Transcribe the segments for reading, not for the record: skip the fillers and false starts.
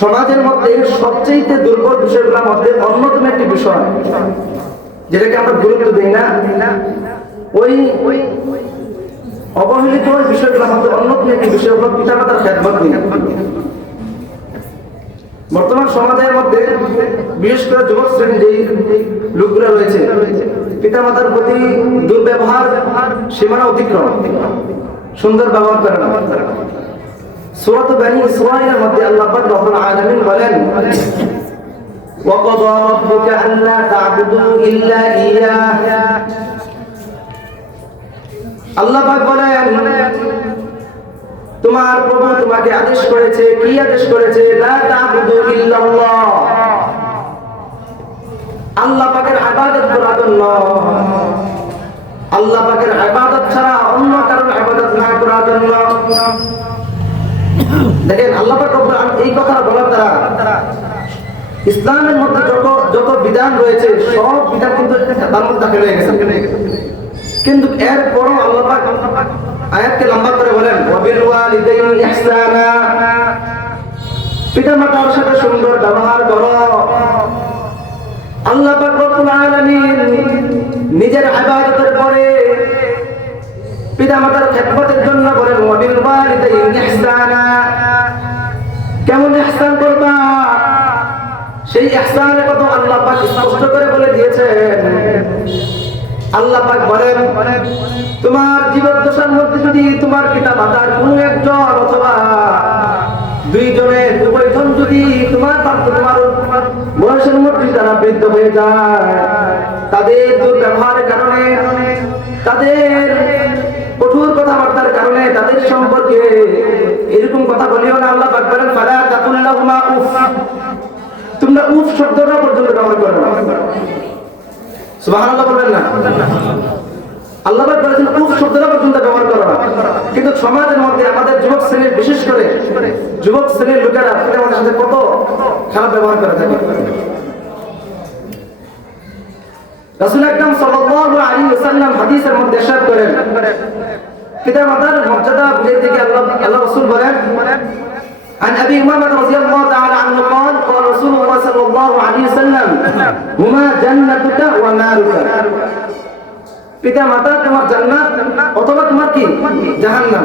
সমাজের মধ্যে সবচেয়ে দুর্বল বিষয়গুলোর মধ্যে অন্যতম একটি বিষয় যেটাকে আমরা গুরুত্ব দিই না, ওই অবহেলিত বিষয়গুলোর মধ্যে অন্যতম একটি বিষয় হলো পিতামাতার খেদমত দিন। বর্তমান সমাজের মধ্যে বিশেষ করে যুবক শ্রেণীর যে লোকগুলো রয়েছে, পিতামাতার প্রতি দুর্ব্যবহার, সীমানা অতিক্রম, সুন্দর ব্যবহার করে না। সূরা বনী ইসরাঈলের মধ্যে আল্লাহ পাক রব্বুল আলামিন বলেন, وَقَضَى رَبُّكَ أَلَّا تَعْبُدُوا إِلَّا إِيَّاهُ। আল্লাহ পাক বলেন, তোমার প্রভু তোমাকে আদেশ করেছে, কি আদেশ করেছে? লা তা'বুদু ইল্লাল্লাহ, আল্লাহ পাকের ইবাদত করার জন্য, আল্লাহ পাকের ইবাদত ছাড়া অন্য কারো ইবাদত না করার জন্য। দেখেন আল্লাহ পাক রব্বুল আলামিন এই কথা বলার দ্বারা ইসলামের মধ্যে যত বিধান রয়েছে সব বিধান কিন্তু তার মধ্যে দাখিল হয়ে গেছে। কিন্তু এরপরও আল্লাহ পাক আয়াতকে লম্বা করে বলেন, ওয়াবিল ওয়ালিদাইনি ইহসানা, পিতামাতার সাথে সুন্দর ব্যবহার করো। আল্লাহ পাক রব্বুল আলামিন নিজের ইবাদতের পরে পিতামাতার খেদমতের জন্য বলেন, ওয়াবিল ওয়ালিদাইনি ইহসানা। কেমন ইহসান করবা? সেই ইহসানের কথা আল্লাহ পাক স্পষ্ট করে বলে দিয়েছেন। আল্লাহ পাক বলেন, তোমার জীবদ্দশার মধ্যে যদি তোমার পিতামাতার কোনো একজন অথবা দুইজনের উভয়জন যদি তোমার বয়সের মধ্যে যারা বৃদ্ধ হয়ে যায়, তাদের দুর্ব্যবহারের কারণে, তাদের কঠোর কথাবার্তার কারণে তাদের সম্পর্কে এরকম কথা বলিও না। আল্লাহ পাক বলেন, ফালা তাকুল লাহুমা উফ, তোমরা উফ শব্দটা পর্যন্ত ব্যবহার করো না। সুবহানাল্লাহ বলবেন না? আল্লাহ পাক বলেছেন উফ শব্দটা পর্যন্ত ব্যবহার করো না। কিন্তু সমাজের মধ্যে আমাদের যুবক শ্রেণীর, বিশেষ করে যুবক শ্রেণীর লোকেরা আমাদের সাথে কত খারাপ ব্যবহার করে থাকে। রাসূল আকরাম সাল্লাল্লাহু আলাইহি ওয়াসাল্লাম হাদিসের মধ্যে ইরশাদ করেন, পিতামাতার মর্যাদা বুঝাইতে গিয়ে আল্লাহ রাসূল বলেন, عن أبي أمامة رضي الله تعالى عنه قال قال رسول الله صلى الله عليه وسلم هما جنتك ونارك। পিতা মাতা তোমার জান্নাত অথবা তোমার কি জাহান্নাম।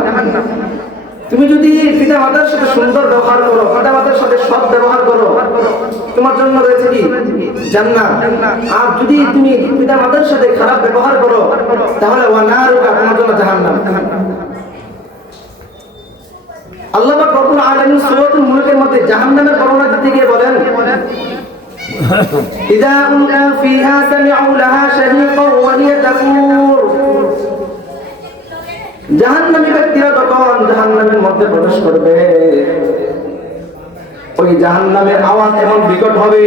তুমি যদি পিতা মাতার সাথে সুন্দর ব্যবহার করো, পিতা মাতার সাথে সৎ ব্যবহার করো, তোমার জন্য রয়েছে কি জান্নাত। আর যদি তুমি পিতা মাতার সাথে খারাপ ব্যবহার করো, তাহলে ওয়ানারুকা, তোমার জন্য জাহান্নাম। আল্লাহ পাক রব্বুল আলামিন সূরাতুল মুলকের মধ্যে জাহান্নামের বর্ণনা দিতে গিয়ে বলেন, ইযা উলকা ফিহা সামি'উ লাহা শাহীকান ওয়া হিয়া তাফুর। জাহান্নামী ব্যক্তিরা যখন জাহান্নামের মধ্যে প্রবেশ করবে, ওই জাহান্নামের আওয়াজ এমন বিকট হবে,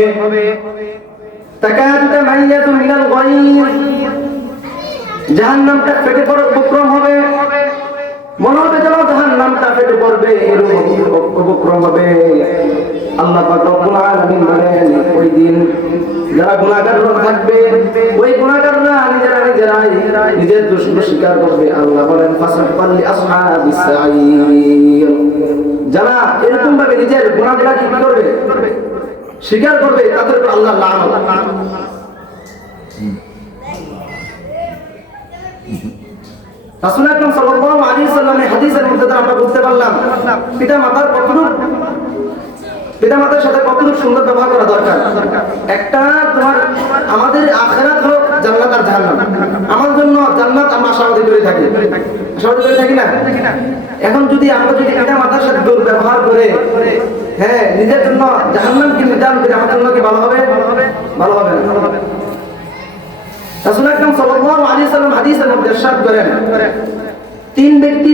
তাকাদু তামাইয়াতু মিনাল গায়জ, জাহান্নামটা ফেটে পড়ার উপক্রম হবে, মনে হবে যেন জাহান্নামটা ফেটে পড়বে, এরকম উপক্রম হবে। আল্লাহ পাক রব্বুল আলামিন বলেন, ওই দিন যারা গুনাহগাররা থাকবে, ওই গুনাহগাররা নিজেরাই নিজের দোষ স্বীকার করবে। আল্লাহ বলেন, ফাসাফাল লি আসহাবিস সাঈর, যারা এরকম ভাবে নিজের গুনাহগুলো কি করবে, স্বীকার করবে, তাদের উপর আল্লাহ লানত। রাসূল আকরাম সাল্লাল্লাহু আলাইহি ওয়াসাল্লামের হাদিসের মধ্যে আমরা বুঝতে পারলাম পিতামাতার সাথে কতটুকু সুন্দর ব্যবহার করা দরকার। একটা তোমার আমাদের আখিরাত হলো জান্নাত আর জাহান্নাম। আমার জন্য জান্নাত আমরা আশাবাদী করে থাকি, আশাবাদী করে থাকি না? এখন যদি আমরা পিতামাতার সাথে দুর্ব্যবহার করে হ্যাঁ নিজের জন্য জাহান্নামকে নির্ধারণ করে, আমার জন্য কি ভালো হবে? ভালো হবে না। রাসূল আকরাম সাল্লাল্লাহু আলাইহি ওয়াসাল্লাম হাদিসের মধ্যে ইরশাদ করেন, তিন ব্যক্তি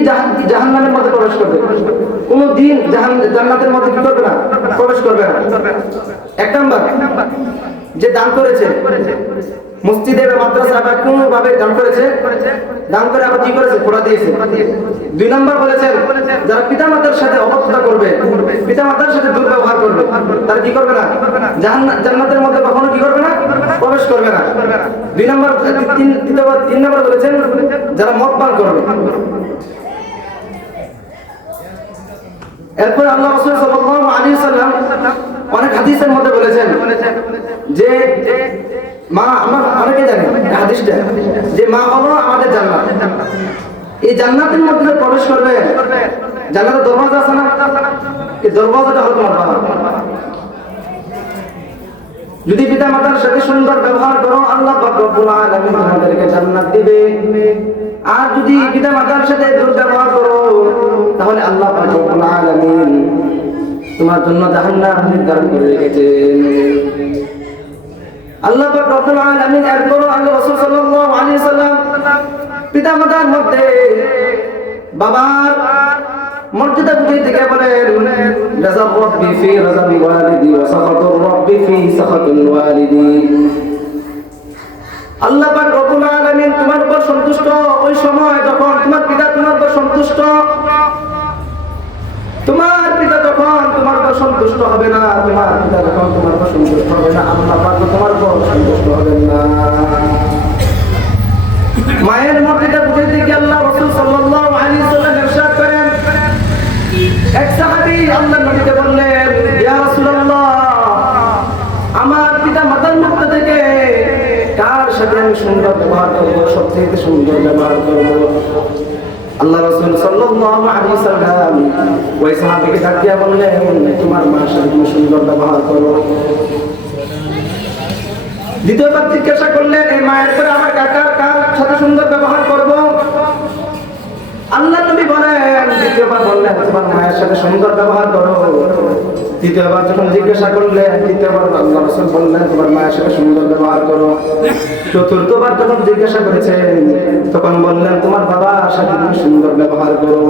জাহান্নামের মধ্যে প্রবেশ করবে, কোন দিন জান্নাতের মধ্যে কি করবে না, প্রবেশ করবে না। এক নাম্বার, যে দান করেছে, মসজিদে বা মাদ্রাসা বা কোন ভাবে দান করেছে, দান করে আবার কি করেছে, খোলা দিয়েছে। দুই নাম্বার বলেছেন, যারা পিতামাতার সাথে অবস্থা করবে, পিতামাতার সাথে দুর্ব্যবহার করবে, তারা কি করবে না, জান্নাতের মধ্যে কখনো কি করবে না, প্রবেশ করবে না। দুই নাম্বার, তিন নাম্বার বলেছেন, যারা মদ পান করবে। এরপর আল্লাহ রাসূল সাল্লাল্লাহু আলাইহি ওয়াসাল্লাম যে মা, আমরা অনেকে জানি হাদিসটা, যে মা হলো আমাদের জান্নাত। এই জান্নাতের মধ্যে প্রবেশ করবে, জান্নাতের দরওয়াজা আছে না, এই দরওয়াজাটা হলো তোমার বাবা। যদি পিতা মাতার সাথে সুন্দর ব্যবহার করো, আল্লাহ পাক রব্বুল আলামিন তোমাদেরকে জান্নাত দিবে। আর যদি পিতা মাতার সাথে দুর্ব্যবহার করো, তাহলে আল্লাহ পাক রব্বুল আলামিন তোমার জন্য জাহান্নাম নির্ধারণ করে রেখেছেন। আল্লাহ পাক রব্বুল আলামিন এরপর আল্লাহ রাসূল সাল্লাল্লাহু আলাইহি সাল্লাম পিতা মাতার মধ্যে বাবার মর্যাদা বুঝিয়ে দিকে বলেন, রাযাব রাব্বি ফি রাযাবি ওয়ালিদি ওয়া সাখাতুর রাব্বি ফি সাখাতুল ওয়ালিদি। আল্লাহ পাক রব্বুল আলামিন তোমার উপর সন্তুষ্ট ওই সময় যখন তোমার পিতা তোমার উপর সন্তুষ্ট, তোমার পিতা তখন তোমার উপর সন্তুষ্ট হবে না, তোমার পিতা যখন তোমার উপর সন্তুষ্ট হবে না, আল্লাহ পাক তোমার উপর সন্তুষ্ট হবেন না। মায়ের মর্যাদা বুঝিয়ে দিকে আল্লাহ রাসূল সাল্লাল্লাহু আলাইহি সাল্লাম ইরশাদ করেন, এক সাহাবী আল্লাহর নবীকে বললেন, ইয়া রাসূলুল্লাহ, আমার পিতা মাতার মধ্য থেকে কার সাথে আমি সুন্দর ব্যবহার করব, সবচেয়ে সুন্দর ব্যবহার করব? আল্লাহ রাসূল সাল্লাল্লাহু আলাইহি সাল্লাম ওই সাহাবীকে ডাক দিয়ে বললেন, তোমার মার সাথে তুমি সুন্দর ব্যবহার করো। দ্বিতীয়বার জিজ্ঞাসা করলেন, এই মায়ের পরে আমার কার সাথে সুন্দর ব্যবহার করব? আল্লাহ নবী বলেন, দ্বিতীয়বার বললেন, তোমার মায়ের সাথে সুন্দর ব্যবহার করো। তৃতীয়বার যখন জিজ্ঞাসা করলেন, তৃতীয়বার আল্লাহ রাসূল বললেন, তোমার মায়ের সাথে সুন্দর ব্যবহার করো। চতুর্থবার যখন জিজ্ঞাসা করেছেন, তখন বললেন, তোমার বাবার সাথে তুমি সুন্দর ব্যবহার করো।